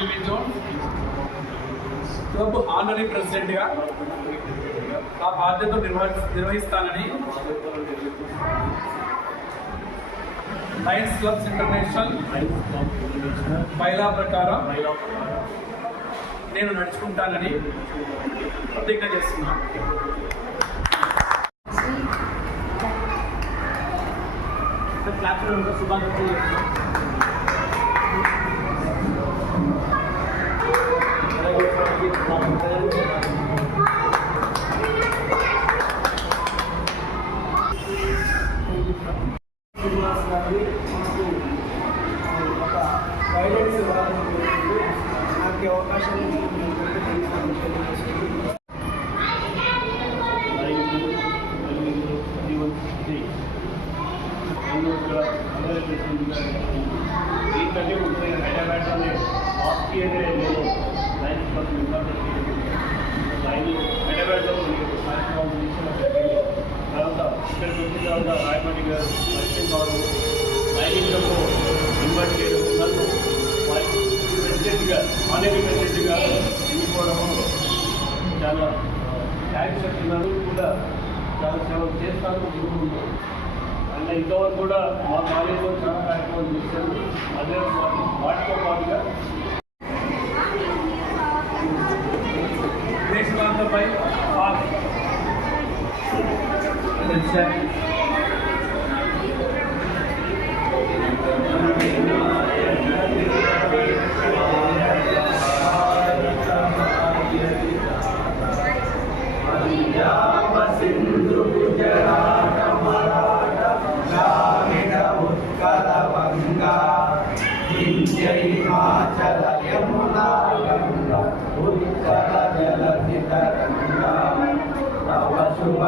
MLA zone club honorary ప్రెసిడెంట్గా ఆ బాధ్యతలు నిర్వహిస్తానని లయన్స్ క్లబ్స్ ఇంటర్నేషనల్ బైలా ప్రకారం నేను నడుచుకుంటానని ప్రతిజ్ఞ చేస్తున్నాను. గైడెన్స్ ఇవ్వాలని నాకు అవకాశం ఏంటంటే హైదరాబాద్ లాస్ట్ ఇయర్ నేను లైన్ హైదరాబాద్లో తర్వాత ఇక్కడికి వచ్చిన తర్వాత రాయమండ్రి గారు పరిచయం కావడం లైనింగ్లో ఇన్వైట్ చేయడం నన్ను ప్రెసిడెంట్గా ఆనరీ ప్రెసిడెంట్గా ఎన్నుకోవడము చాలా థ్యాంక్స్ చెప్తున్నారు. కూడా చాలా సేవలు చేస్తాను అనుకుంటున్నాను. అండ్ ఇంతవరకు కూడా మా కాలేజీలో చాలా కార్యక్రమాలు చేశాను. అదే వాటితో పాటుగా దేశవాసులపై సింధు గుజరాట మరాఠ గ్రామీణ ఉత్కల వంగా వింధ్య హిమాచల యమునా గంగా ఉత్కల జలధి తరంగా తవ శుభ